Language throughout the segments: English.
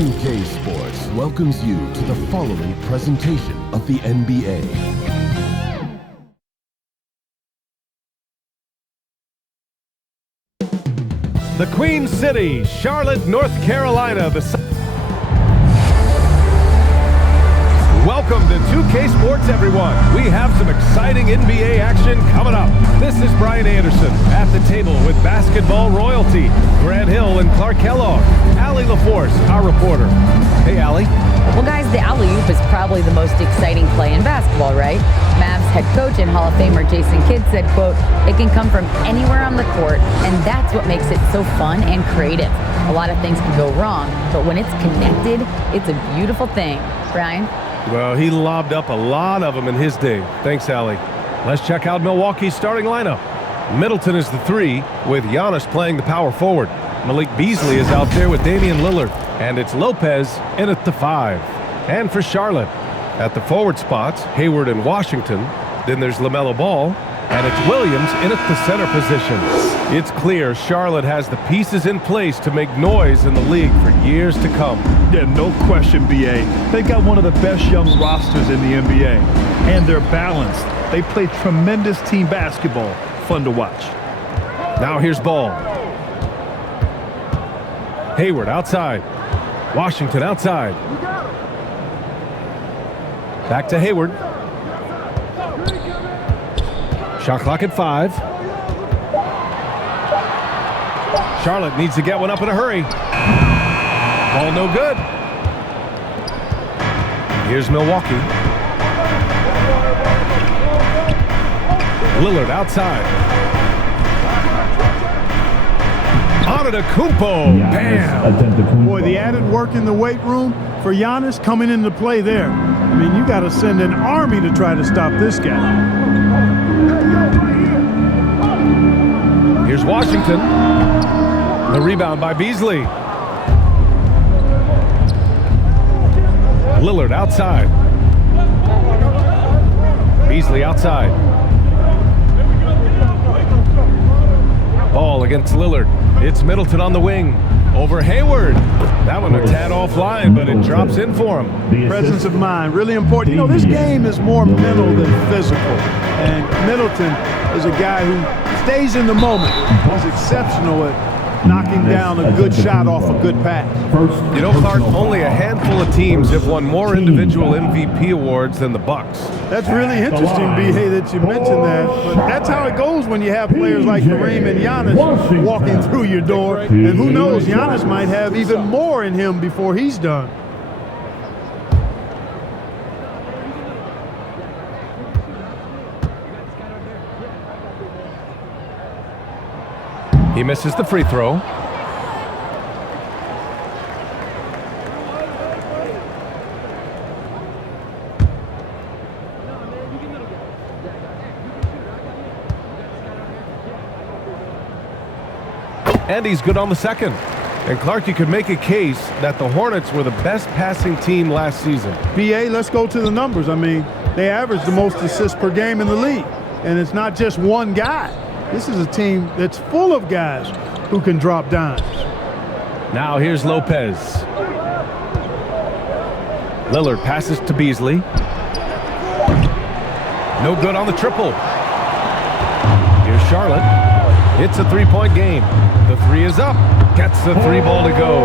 2K Sports welcomes you to the following presentation of the NBA. The Queen City, Charlotte, North Carolina. Welcome to 2K Sports, everyone. We have some exciting NBA action coming up. This is Brian Anderson at the table with basketball royalty. Grant Hill and Clark Kellogg. Allie LaForce, our reporter. Hey, Allie. Well, guys, the alley-oop is probably the most exciting play in basketball, right? Mavs head coach and Hall of Famer Jason Kidd said, quote, "It can come from anywhere on the court, and that's what makes it so fun and creative. A lot of things can go wrong, but when it's connected, it's a beautiful thing." Brian? Well, he lobbed up a lot of them in his day. Thanks, Allie. Let's check out Milwaukee's starting lineup. Middleton is the 3, with Giannis playing the power forward. Malik Beasley is out there with Damian Lillard, and it's Lopez in at the 5. And for Charlotte, at the forward spots, Hayward and Washington. Then there's LaMelo Ball, and it's Williams in at the center position. It's clear Charlotte has the pieces in place to make noise in the league for years to come. Yeah, no question, B.A. They've got one of the best young rosters in the NBA, and they're balanced. They play tremendous team basketball. Fun to watch. Now here's Ball. Hayward outside. Washington outside. Back to Hayward. Shot clock at 5. Charlotte needs to get one up in a hurry. Ball no good. Here's Milwaukee. Lillard outside. Antetokounmpo. Bam! Boy, the added work in the weight room for Giannis coming into play there. I mean, you got to send an army to try to stop this guy. Here's Washington. The rebound by Beasley. Lillard outside. Beasley outside. Ball against Lillard. It's Middleton on the wing. Over Hayward. That one a tad offline, but it drops in for him. Presence of mind, really important. You know, this game is more mental than physical. And Middleton is a guy who stays in the moment. He's exceptional at knocking down a good shot off a good pass. You know, Clark, only a handful of teams have won more individual MVP awards than the Bucks. That's really interesting, B.A., that you mentioned that. But that's how it goes when you have players like Kareem and Giannis walking through your door. And who knows, Giannis might have even more in him before he's done. He misses the free throw. And he's good on the second. And Clark, you could make a case that the Hornets were the best passing team last season. B.A., let's go to the numbers. I mean, they averaged the most assists per game in the league. And it's not just one guy. This is a team that's full of guys who can drop dimes. Now here's Lopez. Lillard passes to Beasley. No good on the triple. Here's Charlotte. It's a three-point game. The 3 is up. Gets the 3 ball to go.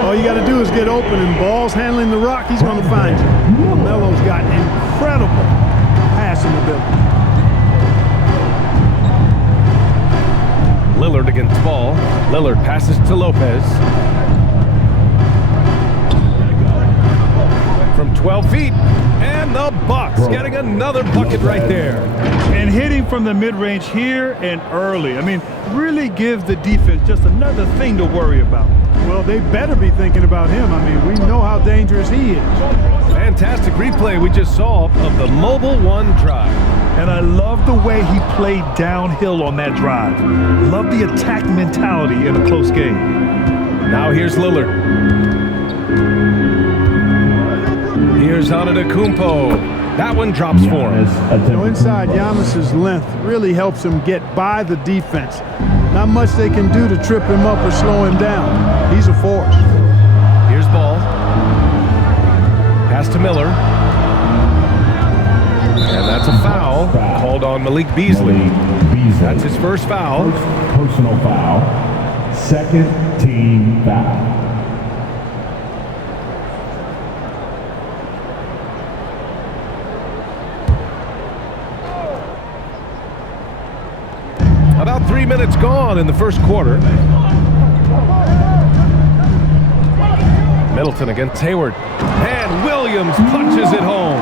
All you got to do is get open, and Ball's handling the rock. He's going to find you. LaMelo's got incredible passing ability. Lillard against Ball. Lillard passes to Lopez. From 12 feet. And the Bucks getting another bucket right there. And hitting from the mid-range here and early. I mean, really give the defense just another thing to worry about. Well, they better be thinking about him. I mean, we know how dangerous he is. Fantastic replay we just saw of the Mobile One drive. And I love the way he played downhill on that drive. Love the attack mentality in a close game. Now here's Lillard. Here's Antetokounmpo. That one drops for him. Inside, Giannis's length really helps him get by the defense. Not much they can do to trip him up or slow him down. He's a force. Here's Ball. Pass to Miller. And that's a foul called on Malik Beasley. That's his first foul. Personal foul. Second team foul. About 3 minutes gone in the first quarter. Middleton against Hayward. And Williams punches it home.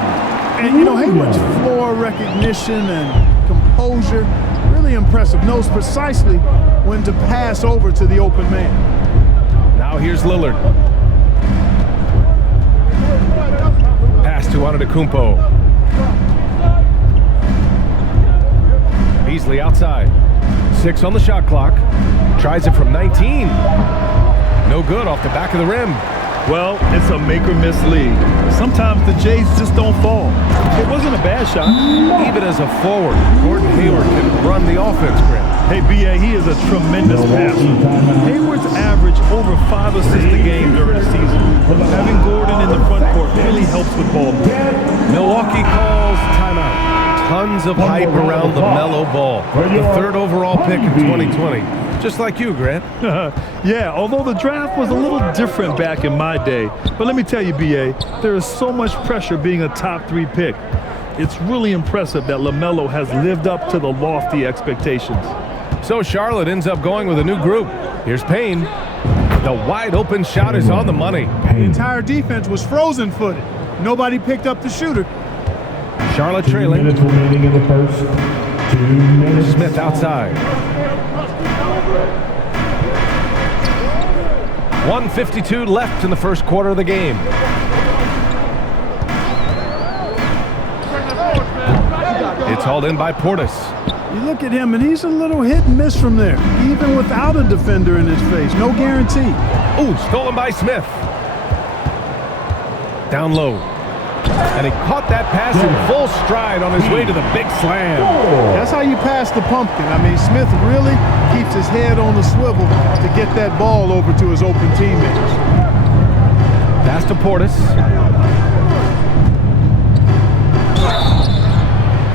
And, you know, Hayward's floor recognition and composure, really impressive. Knows precisely when to pass over to the open man. Now here's Lillard. Pass to Antetokounmpo. Beasley outside. 6 on the shot clock. Tries it from 19. No good off the back of the rim. Well, it's a make-or-miss league. Sometimes the Jays just don't fall. It wasn't a bad shot. Even as a forward, Gordon Hayward can run the offense, Grant. Hey, B.A., he is a tremendous passer. Hayward's average over 5 assists a game during the season. Having Gordon in the front court really helps with ball movement. Milwaukee calls timeout. Tons of hype around the mellow ball. The 3rd overall pick in 2020. Just like you, Grant. Yeah, although the draft was a little different back in my day. But let me tell you, B.A., there is so much pressure being a top 3 pick. It's really impressive that LaMelo has lived up to the lofty expectations. So Charlotte ends up going with a new group. Here's Payne. The wide open shot is on the money. The entire defense was frozen footed. Nobody picked up the shooter. Charlotte 2 trailing. minutes remaining in the first. 2 minutes. Smith outside. 1:52 left in the first quarter of the game. It's hauled in by Portis. You look at him, and he's a little hit and miss from there, even without a defender in his face. No guarantee. Ooh, stolen by Smith. Down low. And he caught that pass in full stride on his way to the big slam. That's how you pass the pumpkin. I mean, Smith really keeps his head on the swivel to get that ball over to his open teammates. Pass to Portis.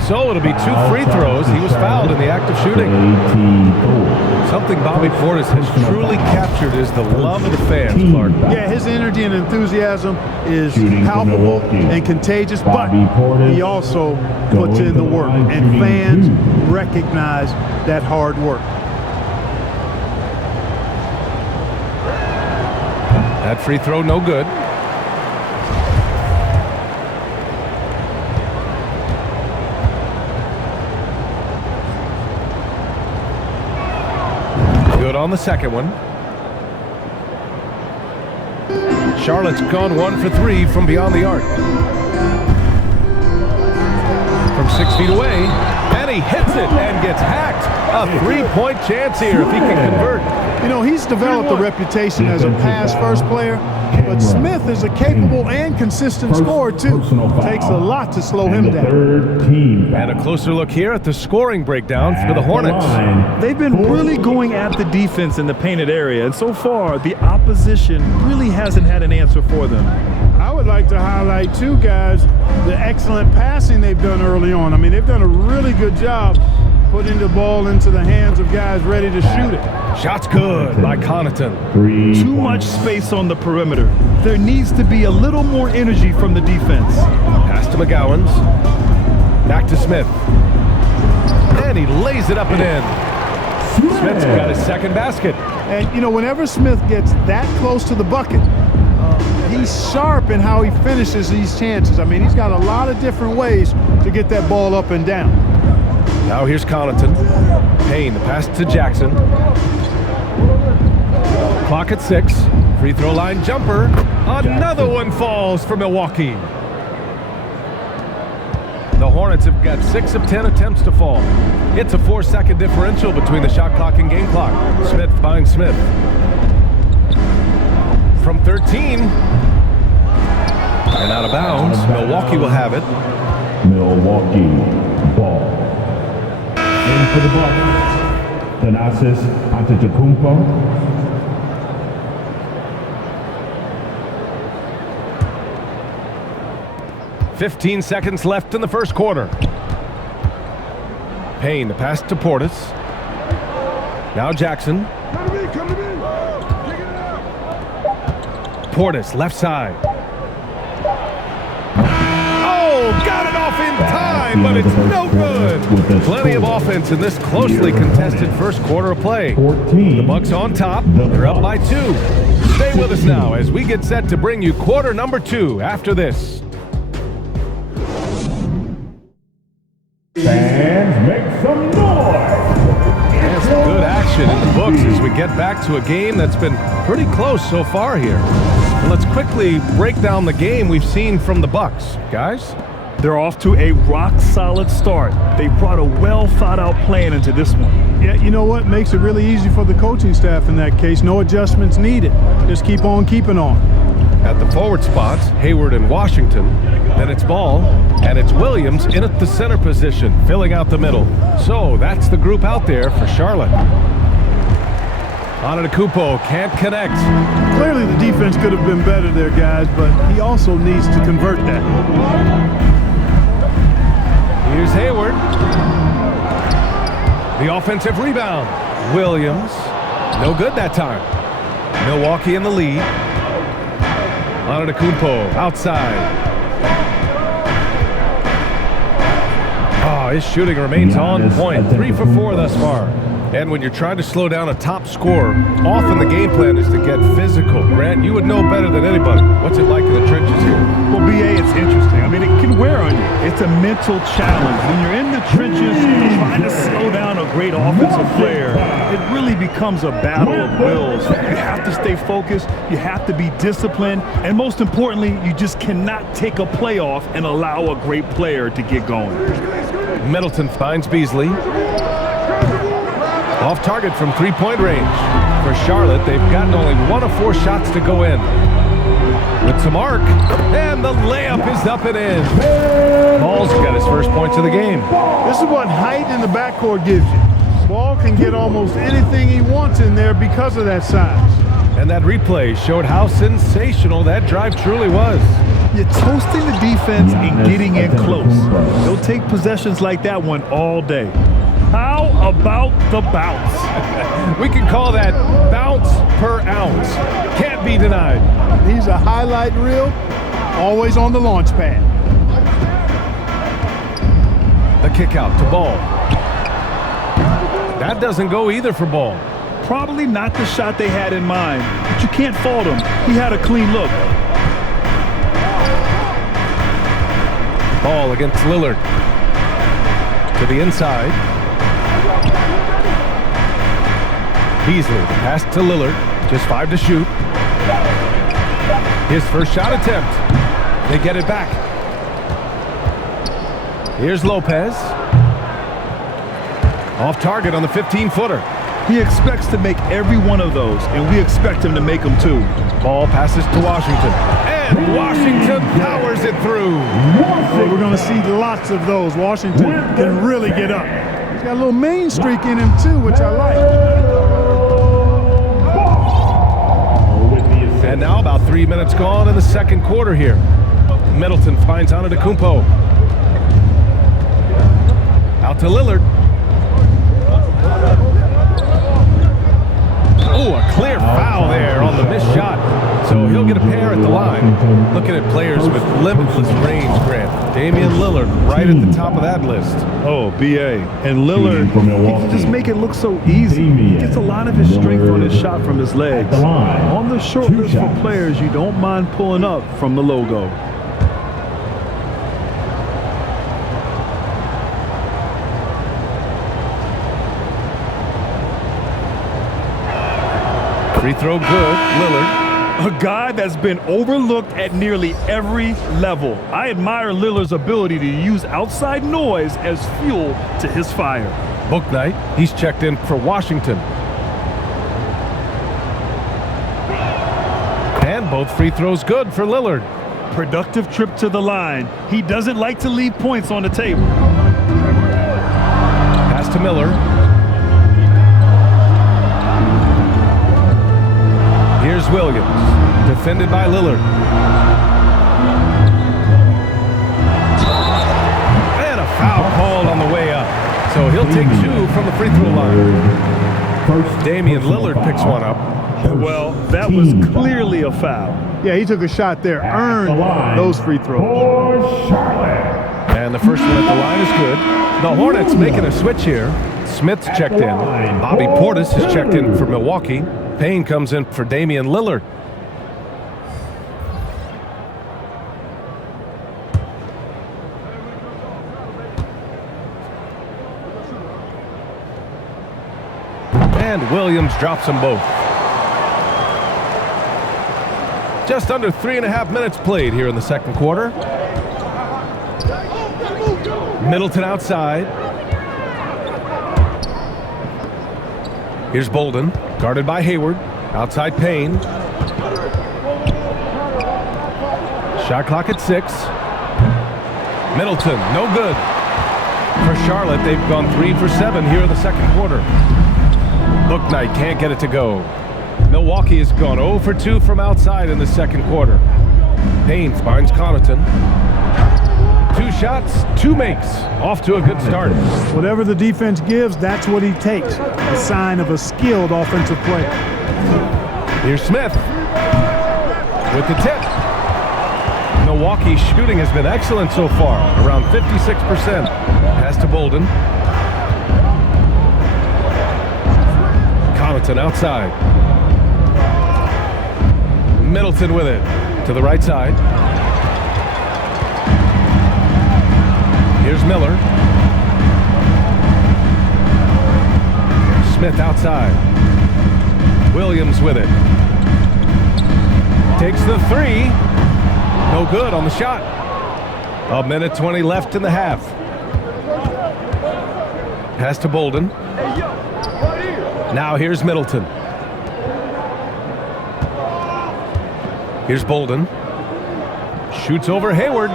So it'll be 2 free throws. He was fouled in the act of shooting. Something Bobby Portis has truly captured is the love of the fans, Clark. Yeah, his energy and enthusiasm is palpable and contagious, but he also puts in the work, and fans recognize that hard work. That free throw, no good. Good on the second one. Charlotte's gone 1 for 3 from beyond the arc. From 6 feet away, and he hits it and gets hacked. A 3-point chance here if he can convert. You know, he's developed a reputation as a pass-first player, but Smith is a capable and consistent scorer, too. Takes a lot to slow him down. And a closer look here at the scoring breakdown for the Hornets. They've been really going at the defense in the painted area, and so far, the opposition really hasn't had an answer for them. I would like to highlight, too, guys, the excellent passing they've done early on. I mean, they've done a really good job putting the ball into the hands of guys ready to shoot it. Shot's good by Connaughton. Too much space on the perimeter. There needs to be a little more energy from the defense. Pass to McGowan's. Back to Smith. And he lays it up and in. Smith's got his second basket. And, you know, whenever Smith gets that close to the bucket, he's sharp in how he finishes these chances. I mean, he's got a lot of different ways to get that ball up and down. Now here's Connaughton. Payne, the pass to Jackson. Clock at 6. Free throw line jumper. Another one falls for Milwaukee. The Hornets have got 6 of 10 attempts to fall. It's a 4-second differential between the shot clock and game clock. Smith finds Smith. From 13. And out of bounds. Milwaukee will have it. Milwaukee ball. In for the Bucks, Thanasis Antetokounmpo. 15 seconds left in the first quarter. Payne, the pass to Portis. Now Jackson. Portis, left side. Oh, got it off in time, but it's no good. Plenty of offense in this closely contested first quarter of play. The Bucks on top. They're up by 2. Stay with us now as we get set to bring you quarter number 2 after this. Fans, make some noise! And some good action in the books as we get back to a game that's been pretty close so far here. And let's quickly break down the game we've seen from the Bucks. Guys? They're off to a rock-solid start. They brought a well-thought-out plan into this one. Yeah, you know what? Makes it really easy for the coaching staff in that case. No adjustments needed. Just keep on keeping on. At the forward spots, Hayward and Washington. Then it's Ball, and it's Williams in at the center position, filling out the middle. So that's the group out there for Charlotte. Antetokounmpo can't connect. Clearly the defense could have been better there, guys, but he also needs to convert that. Here's Hayward. The offensive rebound. Williams. No good that time. Milwaukee in the lead. Antetokounmpo outside. Oh, his shooting remains on point. 3 for 4 thus far. And when you're trying to slow down a top scorer, often the game plan is to get physical. Grant, you would know better than anybody. What's it like in the trenches here? Well, BA, it's interesting. I mean, it can wear on you. It's a mental challenge. When you're in the trenches trying to slow down a great offensive player, it really becomes a battle of wills. You have to stay focused. You have to be disciplined. And most importantly, you just cannot take a play off and allow a great player to get going. Middleton finds Beasley. Off target from three-point range. For Charlotte, they've gotten only 1 of 4 shots to go in. With some arc, and the layup is up and in. Ball's got his first points of the game. This is what height in the backcourt gives you. Ball can get almost anything he wants in there because of that size. And that replay showed how sensational that drive truly was. You're toasting the defense and getting in close. They'll take possessions like that one all day. How about the bounce? We can call that bounce per ounce. Can't be denied. He's a highlight reel, always on the launch pad. The kick out to Ball. That doesn't go either for Ball. Probably not the shot they had in mind, but you can't fault him. He had a clean look. Ball against Lillard. To the inside. Beasley, the pass to Lillard. Just 5 to shoot. His first shot attempt. They get it back. Here's Lopez. Off target on the 15-footer. He expects to make every one of those, and we expect him to make them too. Ball passes to Washington. And Washington powers it through. Well, we're going to see lots of those. Washington can really get up. He's got a little main streak in him too, which I like. And now about 3 minutes gone in the second quarter here. Middleton finds Antetokounmpo. Out to Lillard. Oh, a clear foul there on the missed shot. So he'll get a pair at the line. Looking at players with limitless range, Grant. Damian Lillard right at the top of that list. Oh, BA. And Lillard, he can just make it look so easy. He gets a lot of his strength on his shot from his legs. On the short list for players you don't mind pulling up from the logo. Free throw good, Lillard. A guy that's been overlooked at nearly every level. I admire Lillard's ability to use outside noise as fuel to his fire. Bouknight, he's checked in for Washington. And both free throws good for Lillard. Productive trip to the line. He doesn't like to leave points on the table. Pass to Miller. Here's Williams, defended by Lillard. Foul called on the way up. So he'll take 2 from the free throw line. Damian Lillard picks one up. Well, that was clearly a foul. Yeah, he took a shot there, earned those free throws. For Charlotte. And the first one at the line is good. The Hornets making a switch here. Smith's checked in. Bobby Portis has checked in for Milwaukee. Payne comes in for Damian Lillard. And Williams drops them both. Just under 3.5 minutes played here in the second quarter. Middleton outside. Here's Bolden, guarded by Hayward. Outside Payne. Shot clock at 6. Middleton, no good. For Charlotte, they've gone 3 for 7 here in the second quarter. Bouknight can't get it to go. Milwaukee has gone 0 for 2 from outside in the second quarter. Payne finds Connaughton. 2 shots, 2 makes. Off to a good start. Whatever the defense gives, that's what he takes. A sign of a skilled offensive player. Here's Smith with the tip. Milwaukee's shooting has been excellent so far, around 56%. Pass to Bolden. Connaughton outside. Middleton with it to the right side. Here's Miller. Smith outside. Williams with it. Takes the 3. No good on the shot. 1:20 left in the half. Pass to Bolden. Now here's Middleton. Here's Bolden. Shoots over Hayward.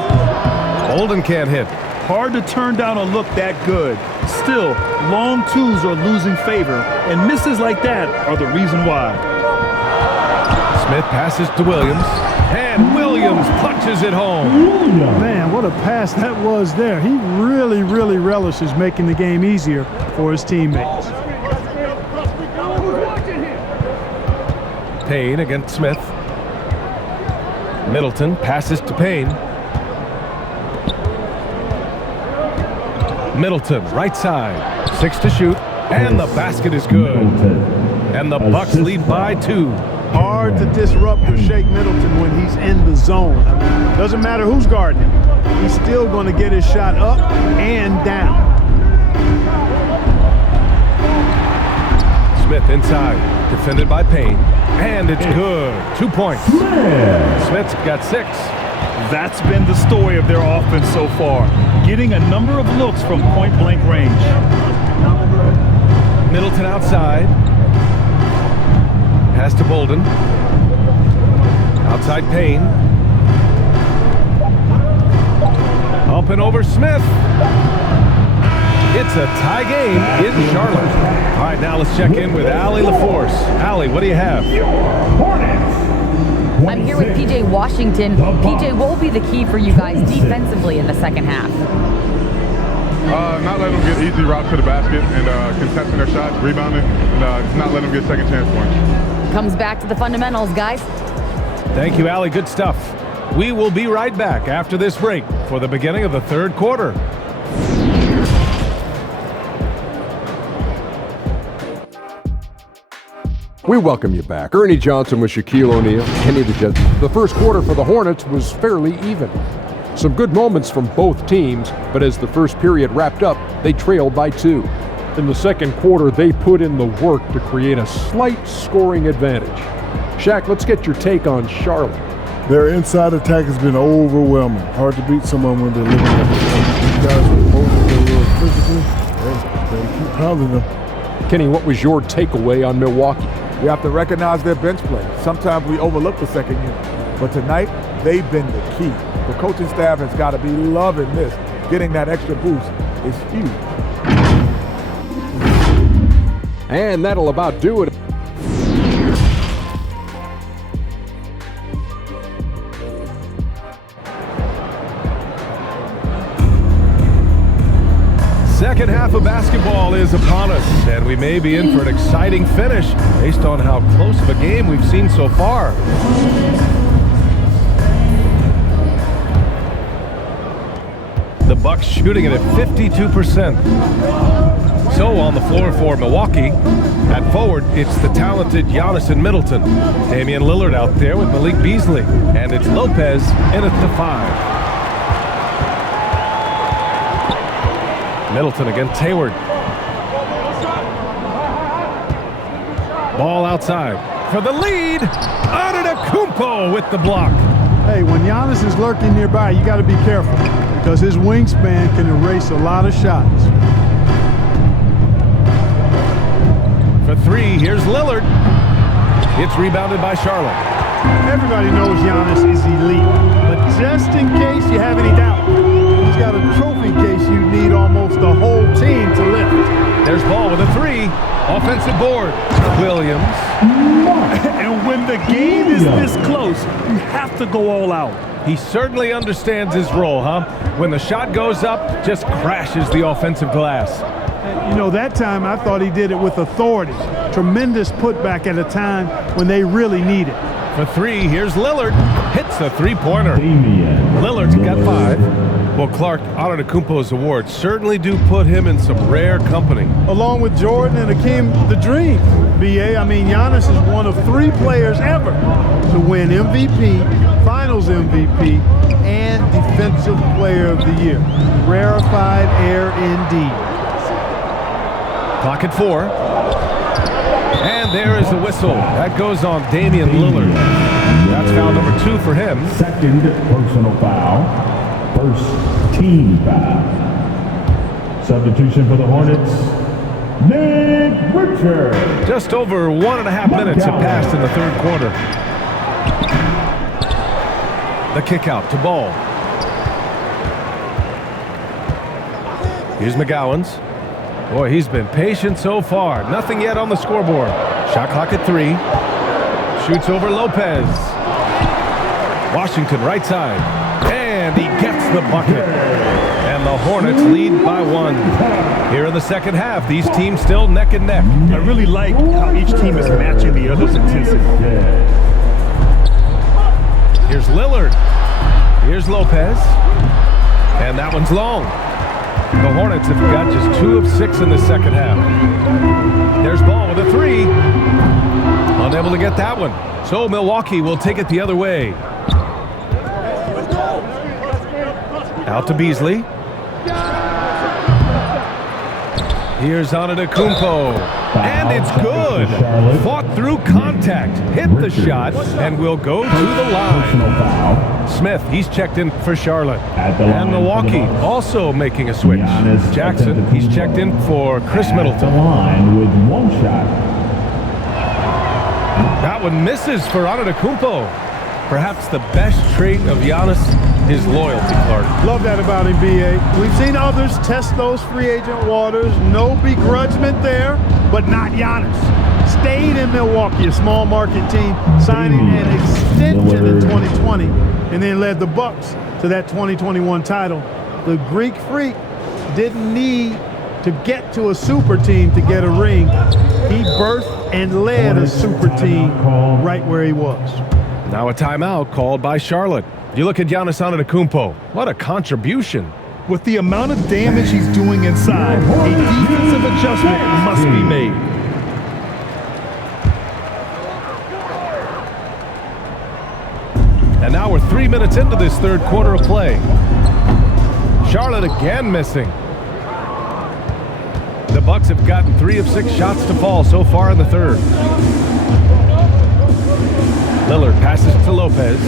Bolden can't hit. Hard to turn down a look that good. Still, long twos are losing favor, and misses like that are the reason why. Smith passes to Williams, and Williams punches it home. Man, what a pass that was there. He really, really relishes making the game easier for his teammates. Payne against Smith. Middleton passes to Payne. Middleton, right side. 6 to shoot, and the basket is good. And the Bucks lead by 2. Hard to disrupt or shake Middleton when he's in the zone. I mean, doesn't matter who's guarding him. He's still going to get his shot up and down. Smith inside, defended by Payne, and it's good. 2 points. Smith's got 6. That's been the story of their offense so far, getting a number of looks from point-blank range. Middleton outside. Pass to Bolden. Outside Payne. Up and over Smith. It's a tie game in Charlotte. All right, now let's check in with Allie LaForce. Allie, what do you have? I'm here with PJ Washington. PJ, what will be the key for you guys defensively in the second half? Not letting them get easy routes to the basket and contesting their shots, rebounding, and just not letting them get second chance points. Comes back to the fundamentals, guys. Thank you, Allie. Good stuff. We will be right back after this break for the beginning of the third quarter. We welcome you back. Ernie Johnson with Shaquille O'Neal, Kenny the Jet. The first quarter for the Hornets was fairly even. Some good moments from both teams, but as the first period wrapped up, they trailed by 2. In the second quarter, they put in the work to create a slight scoring advantage. Shaq, let's get your take on Charlotte. Their inside attack has been overwhelming. Hard to beat someone when they're living up. These guys are both a little physically. They keep pounding them. Kenny, what was your takeaway on Milwaukee? We have to recognize their bench play. Sometimes we overlook the second unit, but tonight they've been the key. The coaching staff has got to be loving this. Getting that extra boost is huge. And that'll about do it. second half of basketball is upon us, and we may be in for an exciting finish based on how close of a game we've seen so far. The Bucks shooting it at 52%. So on the floor for Milwaukee, at forward, it's the talented Giannis and Middleton. Damian Lillard out there with Malik Beasley, and it's Lopez in at the 5. Middleton against Hayward. Ball outside for the lead. Antetokounmpo with the block. Hey, when Giannis is lurking nearby, you got to be careful because his wingspan can erase a lot of shots. For 3, here's Lillard. It's rebounded by Charlotte. Everybody knows Giannis is elite, but just in case you have any doubt, he's got a trophy case you need almost the whole team to lift. There's Ball with a 3. Offensive board. Williams. And when the game is this close, you have to go all out. He certainly understands his role, huh? When the shot goes up, just crashes the offensive glass. You know, that time I thought he did it with authority. Tremendous putback at a time when they really need it. For 3, here's Lillard. Hits a three-pointer. Lillard's got 5. Well, Clark, Antetokounmpo's awards certainly do put him in some rare company. Along with Jordan and Hakeem the Dream. BA, I mean, Giannis is one of 3 players ever to win MVP, Finals MVP, and Defensive Player of the Year. Rarefied air indeed. Clock at 4. And there is the whistle. That goes on Damian Lillard. That's foul number 2 for him. Second personal foul. First team foul. Substitution for the Hornets, Nick Richard. Just over 1.5 minutes have passed in the third quarter. The kick out to Ball. Here's McGowan's. Boy, he's been patient so far. Nothing yet on the scoreboard. Shot clock at 3. Shoots over Lopez. Washington right side. And he gets the bucket. And the Hornets lead by 1. Here in the second half, these teams still neck and neck. I really like how each team is matching the other's intensity. Here's Lillard. Here's Lopez. And that one's long. The Hornets have got just 2 of 6 in the second half. There's Ball with a 3. Unable to get that one. So Milwaukee will take it the other way. Out to Beasley. Here's Antetokounmpo. And it's good. Fought through contact. Hit the shot and will go to the line. Smith, he's checked in for Charlotte. And Milwaukee also making a switch. Jackson, he's checked in for Chris Middleton. With 1 shot. That one misses for Antetokounmpo. Perhaps the best trait of Giannis is loyalty, Clark. Love that about him, B.A. We've seen others test those free agent waters. No begrudgment there, but not Giannis. Stayed in Milwaukee, a small market team, signing an extension in 2020, and then led the Bucks to that 2021 title. The Greek Freak didn't need to get to a super team to get a ring. He birthed and led a super team right where he was. Now a timeout called by Charlotte. You look at Giannis Antetokounmpo. What a contribution. With the amount of damage he's doing inside, a defensive adjustment must be made. And now we're 3 minutes into this third quarter of play. Charlotte again missing. The Bucks have gotten 3 of 6 shots to fall so far in the third. Lillard passes to Lopez.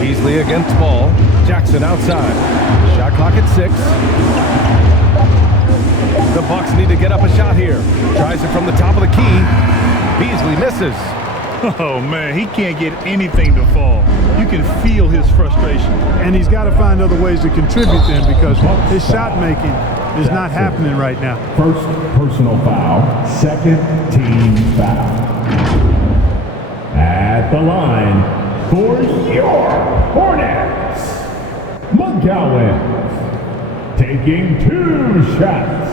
Beasley against Ball. Jackson outside. Shot clock at 6. The Bucks need to get up a shot here. Tries it from the top of the key. Beasley misses. Oh, man, he can't get anything to fall. You can feel his frustration. And he's got to find other ways to contribute then because his shot making is not happening right now. First personal foul, second team foul. At the line for your Hornets, Gowans, taking 2 shots.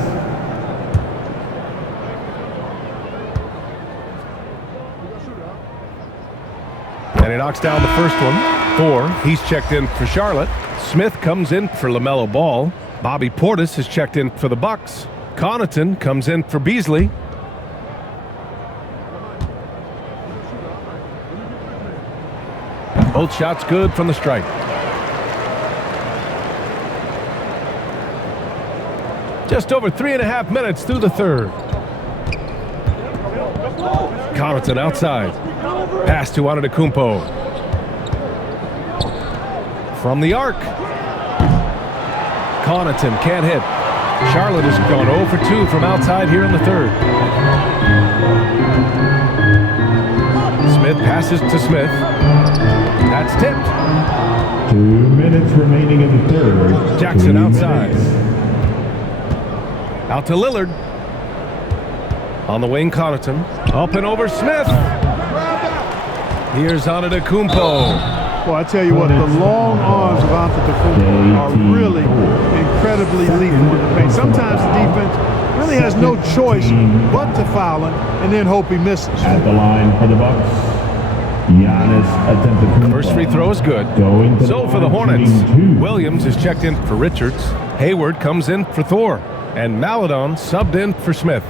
And he knocks down the first one. 4. He's checked in for Charlotte. Smith comes in for LaMelo Ball. Bobby Portis is checked in for the Bucks. Connaughton comes in for Beasley. Both shots good from the stripe. Just over 3.5 minutes through the third. Connaughton outside. Pass to Antetokounmpo. From the arc. Connaughton can't hit. Charlotte has gone 0 for 2 from outside here in the third. Smith passes to Smith. That's tipped. 2 minutes remaining in the third. Jackson outside. Out to Lillard. On the wing, Connaughton. Up and over Smith. Here's Antetokounmpo. Well, I tell you what, the long arms of Antetokounmpo are really incredibly lethal in the paint. Sometimes the defense really has no choice but to foul him and then hope he misses. At the line for the Bucks, Giannis Antetokounmpo. First free throw is good. So for the Hornets, Williams is checked in for Richards. Hayward comes in for Thor. And Maladon subbed in for Smith.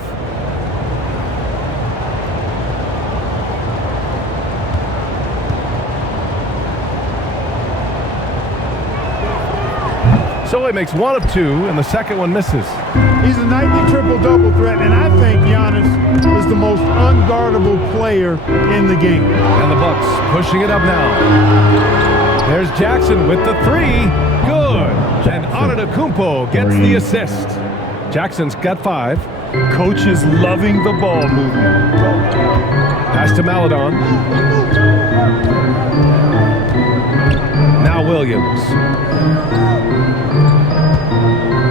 So he makes 1 of 2, and the second one misses. He's a nightly triple-double threat, and I think Giannis is the most unguardable player in the game. And the Bucks pushing it up now. There's Jackson with the 3. Good. And Antetokounmpo gets the assist. Jackson's got 5. Coach is loving the ball movement. Pass to Maladon. Now Williams.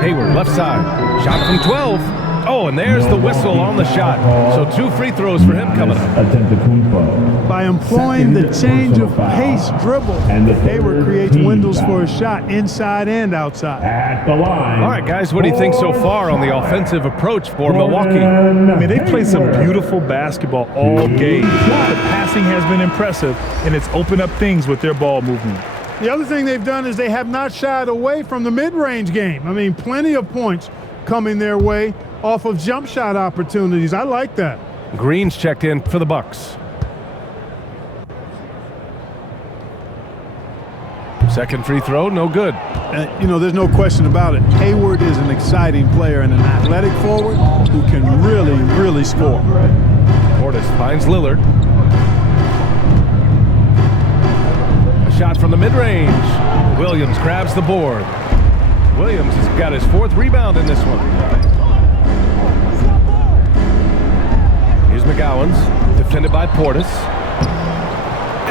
Hayward, left side. Shot from 12. Oh, and there's the whistle on the shot. So 2 free throws for him coming up. By employing the change of pace dribble, Hayward creates windows for a shot inside and outside. At the line. All right, guys, what do you think so far on the offensive approach for Milwaukee? I mean, they played some beautiful basketball all game. The passing has been impressive, and it's opened up things with their ball movement. The other thing they've done is they have not shied away from the mid-range game. I mean, plenty of points coming their way off of jump shot opportunities. I like that. Green's checked in for the Bucks. Second free throw, no good. You know, there's no question about it. Hayward is an exciting player and an athletic forward who can really, really score. Portis finds Lillard. A shot from the mid-range. Williams grabs the board. Williams has got his 4th rebound in this one. Here's McGowan's, defended by Portis.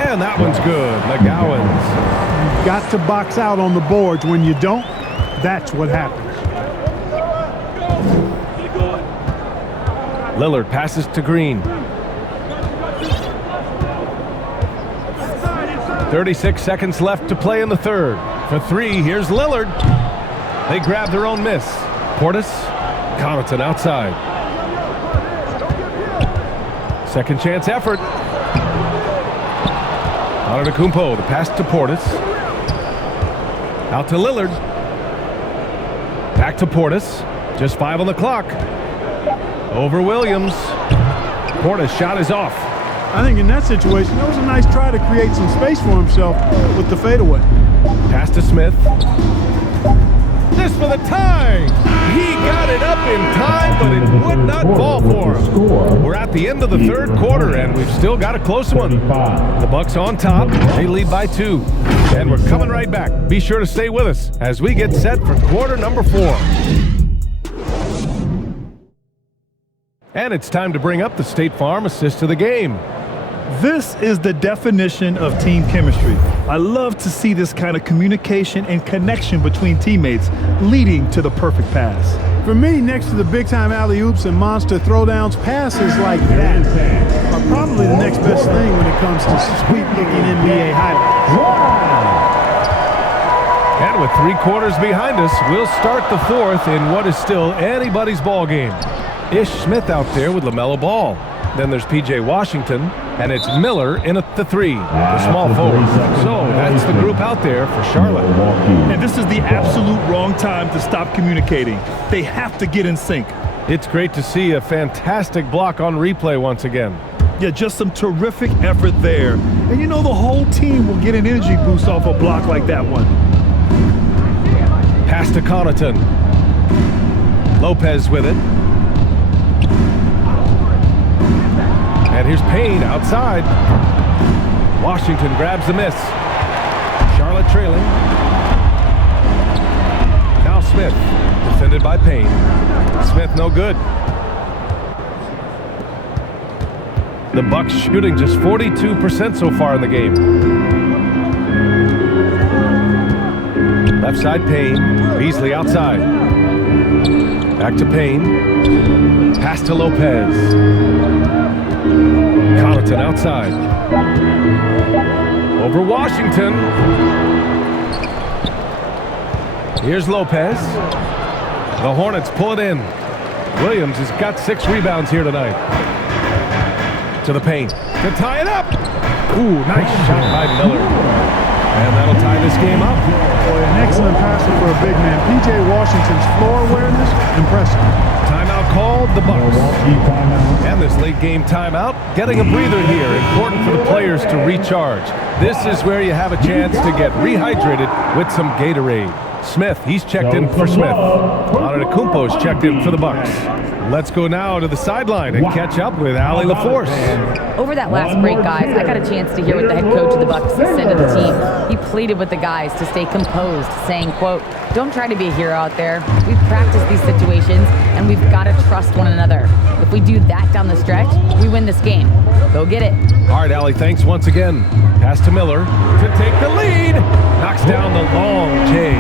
And that one's good. McGowan's. You've got to box out on the boards. When you don't, that's what happens. Lillard passes to Green. 36 seconds left to play in the third. For 3, here's Lillard. They grab their own miss. Portis, Connaughton outside. Second chance effort. Antetokounmpo, the pass to Portis. Out to Lillard. Back to Portis. Just 5 on the clock. Over Williams. Portis' shot is off. I think in that situation, that was a nice try to create some space for himself with the fadeaway. Pass to Smith. This for the tie. He got it up in time, but it would not fall for him. We're at the end of the third quarter, and we've still got a close one. The Bucks on top. They lead by 2. And we're coming right back. Be sure to stay with us as we get set for quarter number 4. And it's time to bring up the State Farm assist of the game. This is the definition of team chemistry. I love to see this kind of communication and connection between teammates leading to the perfect pass. For me, next to the big-time alley-oops and monster throwdowns, passes like that are probably the next best thing when it comes to sweet-looking NBA highlights. And with 3 quarters behind us, we'll start the 4th in what is still anybody's ball game. Ish Smith out there with LaMelo Ball. Then there's P.J. Washington, and it's Miller in at the 3, the small forward. So that's the group out there for Charlotte. And this is the absolute wrong time to stop communicating. They have to get in sync. It's great to see a fantastic block on replay once again. Yeah, just some terrific effort there. And you know the whole team will get an energy boost off a block like that one. Pass to Connaughton. Lopez with it. And here's Payne outside. Washington grabs the miss. Charlotte trailing. Now Smith, defended by Payne. Smith no good. The Bucks shooting just 42% so far in the game. Left side Payne. Beasley outside. Back to Payne. Pass to Lopez. Connaughton outside. Over Washington. Here's Lopez. The Hornets pull it in. Williams has got 6 rebounds here tonight. To the paint. To tie it up. Ooh, nice shot by Miller. And that'll tie this game up. Boy, an excellent passer for a big man. P.J. Washington's floor awareness, impressive. Timeout called, the Bucks. And this late game timeout, getting a breather here. Important for the players to recharge. This is where you have a chance to get rehydrated with some Gatorade. Smith, he's checked in for Smith. Antetokounmpo's checked in for the Bucks. Let's go now to the sideline and catch up with Allie LaForce. Over that last break, guys, I got a chance to hear what the head coach of the Bucks said to the team. He pleaded with the guys to stay composed, saying, quote, "Don't try to be a hero out there. We've practiced these situations, and we've got to trust one another. If we do that down the stretch, we win this game. Go get it." All right, Allie, thanks once again. Pass to Miller to take the lead. Knocks down the long J.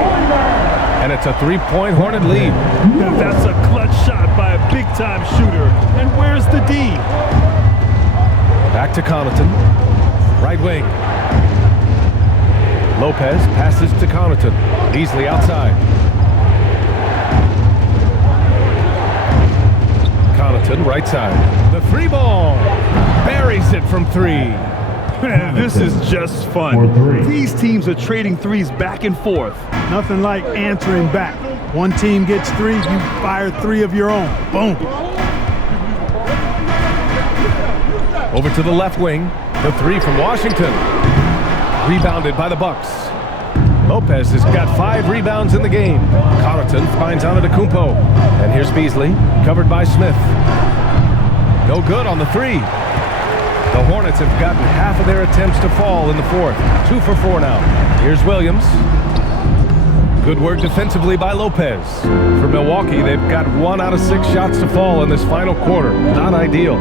And it's a 3-point Hornet lead. And that's a clutch shot by a big-time shooter. And where's the D? Back to Connaughton. Right wing. Lopez passes to Connaughton. Beasley outside. Connaughton right side. The 3 ball. Buries it from 3. Man, this is just fun. These teams are trading threes back and forth. Nothing like answering back. One team gets 3, you fire 3 of your own. Boom. Over to the left wing. The 3 from Washington. Rebounded by the Bucks. Lopez has got 5 rebounds in the game. Connaughton finds Antetokounmpo. And here's Beasley, covered by Smith. No good on the 3. The Hornets have gotten half of their attempts to fall in the 4th. 2 for 4 now. Here's Williams. Good work defensively by Lopez. For Milwaukee, they've got 1 out of 6 shots to fall in this final quarter. Not ideal.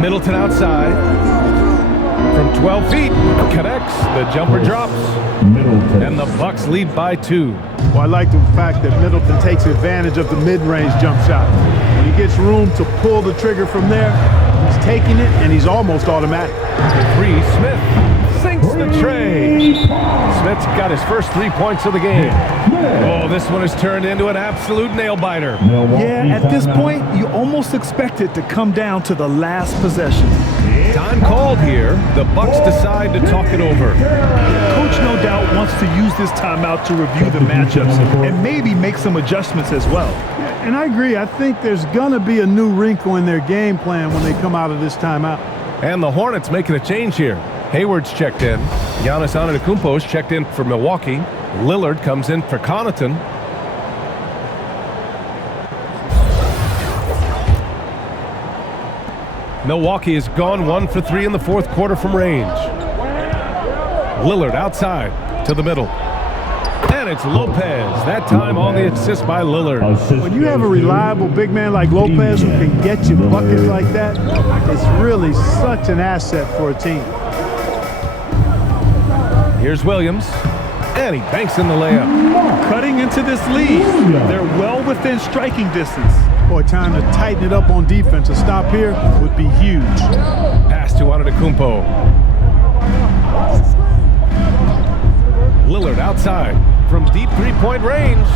Middleton outside. From 12 feet, connects. The jumper drops. And the Bucks lead by 2. Well, I like the fact that Middleton takes advantage of the mid-range jump shot. When he gets room to pull the trigger from there, he's taking it, and he's almost automatic. 3, Smith sinks the tray. Smith's got his first 3 points of the game. Oh, this one has turned into an absolute nail-biter. Yeah, at this point, you almost expect it to come down to the last possession. Time called here. The Bucks decide to talk it over. Coach no doubt wants to use this timeout to review the matchups and maybe make some adjustments as well. And I agree. I think there's going to be a new wrinkle in their game plan when they come out of this timeout. And the Hornets making a change here. Hayward's checked in. Giannis Antetokounmpo's checked in for Milwaukee. Lillard comes in for Connaughton. Milwaukee has gone 1 for 3 in the 4th quarter from range. Lillard outside to the middle. And it's Lopez. That time on the assist by Lillard. When you have a reliable big man like Lopez who can get you buckets like that, it's really such an asset for a team. Here's Williams. And he banks in the layup. Cutting into this lead. They're well within striking distance. Boy, time to tighten it up on defense. A stop here would be huge. Pass to Antetokounmpo. Lillard outside from deep three-point range.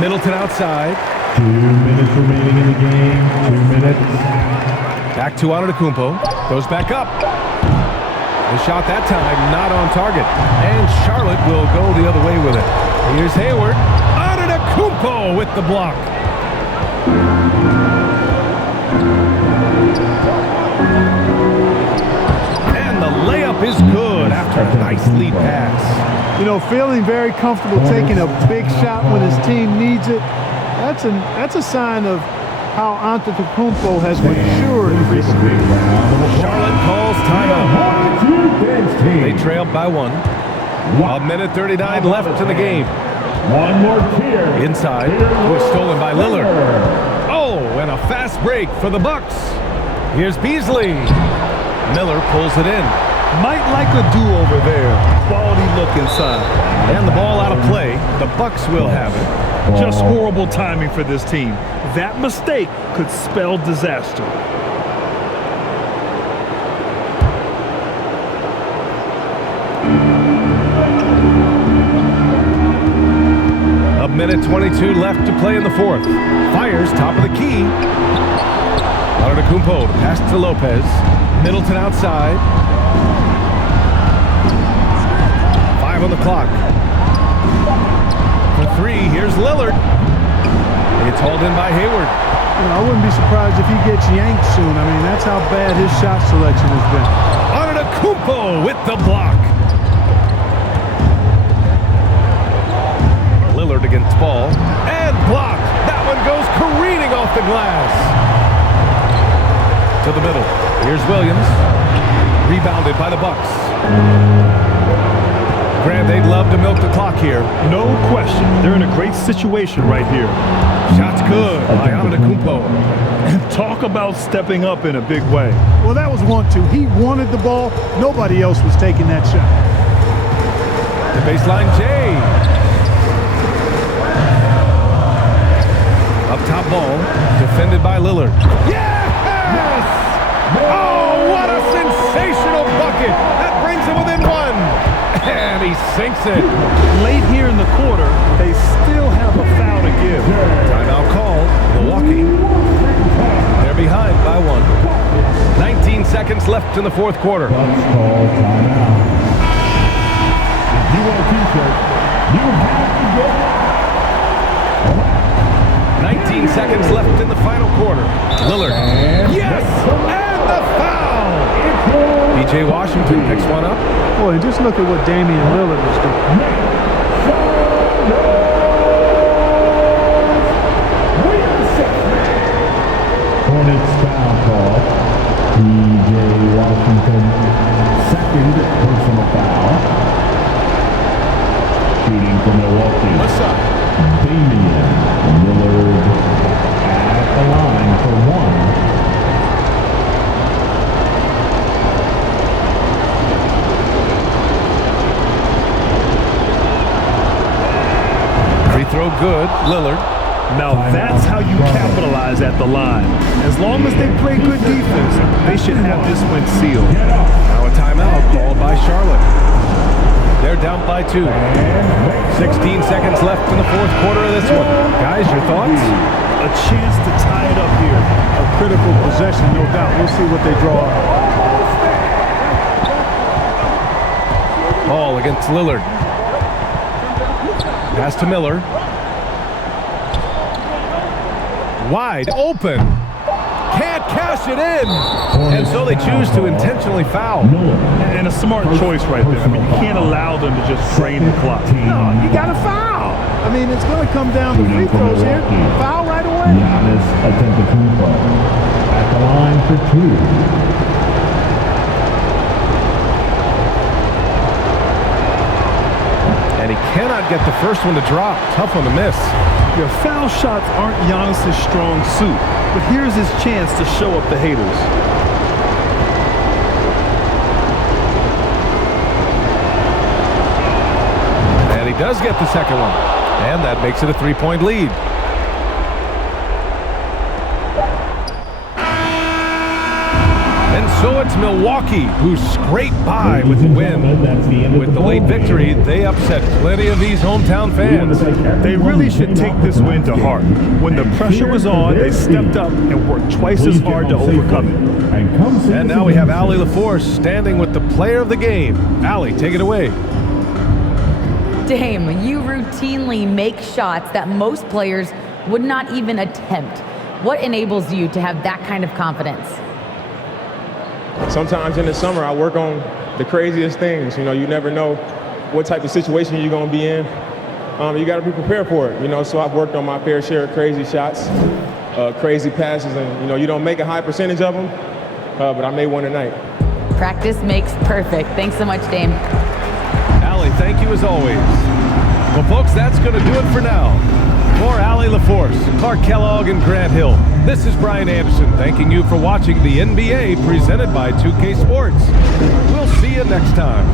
Middleton outside. 2 minutes remaining in the game. 2 minutes. Back to Antetokounmpo. Goes back up. The shot that time not on target. And Charlotte will go the other way with it. Here's Hayward. Antetokounmpo with the block. And the layup is good after a nice lead pass. You know, feeling very comfortable taking a big shot when his team needs it. That's a sign of how Antetokounmpo has matured recently. Charlotte calls timeout. They trailed by 1. 1:39 left in the game. One more tier. Inside, was stolen by Lillard. Oh, and a fast break for the Bucks. Here's Beasley. Miller pulls it in. Might like a do-over there. Quality look inside. And the ball out of play. The Bucks will have it. Just horrible timing for this team. That mistake could spell disaster. A minute 22 left to play in the fourth. Fires top of the key. Antetokounmpo to pass to Lopez. Middleton outside. 5 on the clock. For 3, here's Lillard. It's hauled in by Hayward. You know, I wouldn't be surprised if he gets yanked soon. I mean, that's how bad his shot selection has been. Antetokounmpo with the block. Lillard against ball. And blocked. That one goes careening off the glass. To the middle. Here's Williams. Rebounded by the Bucks. Grant, they'd love to milk the clock here. No question. They're in a great situation right here. Shot's good by Antetokounmpo. And talk about stepping up in a big way. Well, that was 1-2. He wanted the ball. Nobody else was taking that shot. The baseline, Jay. Up top ball. Defended by Lillard. Yes! Oh, what a sensational bucket. That brings him within 1. And he sinks it. Late here in the quarter, they still have a foul to give. Timeout called. Milwaukee. They're behind by 1. 19 seconds left in the fourth quarter. Bucks call timeout. If you want a t-shirt, you have to get 19 seconds left in the final quarter. Lillard. Yes! And the foul! P.J. Washington picks one up. Boy, just look at what Damian Lillard was doing. Hornets foul call. P.J. Washington, second personal foul. Shooting for Milwaukee. What's up? Damian Lillard at the line for 1. Free throw good. Lillard. Now that's how you capitalize at the line. As long as they play good defense, they should have this win sealed. Now a timeout called by Charlotte. They're down by 2. 16 seconds left in the fourth quarter of this one. Guys, your thoughts? A chance to tie it up here. A critical possession, no doubt. We'll see what they draw up. Ball against Lillard. Pass to Miller. Wide open. Can't cash it in. And so they choose to intentionally foul. And a smart choice right there. I mean, you can't allow them to just drain the clock. No, you got to foul. I mean, it's going to come down to free throws here. Foul right away. Giannis Antetokounmpo at the line for 2. And he cannot get the first one to drop. Tough one to miss. Your foul shots aren't Giannis' strong suit, but here's his chance to show up the haters. And he does get the second one. And that makes it a 3-point lead. And so a it's Milwaukee who scraped by with the win. With the late victory, they upset plenty of these hometown fans. They really should take this win to heart. When the pressure was on, they stepped up and worked twice as hard to overcome it. And now we have Allie LaForce standing with the player of the game. Allie, take it away. Dame, you routinely make shots that most players would not even attempt. What enables you to have that kind of confidence? Sometimes in the summer, I work on the craziest things. You know, you never know what type of situation you're going to be in. You got to be prepared for it, you know, so I've worked on my fair share of crazy shots, crazy passes, and, you know, you don't make a high percentage of them, but I made one tonight. Practice makes perfect. Thanks so much, Dame. Allie, thank you as always. Well, folks, that's going to do it for now. For Allie LaForce, Clark Kellogg, and Grant Hill, this is Brian Anderson thanking you for watching the NBA presented by 2K Sports. We'll see you next time.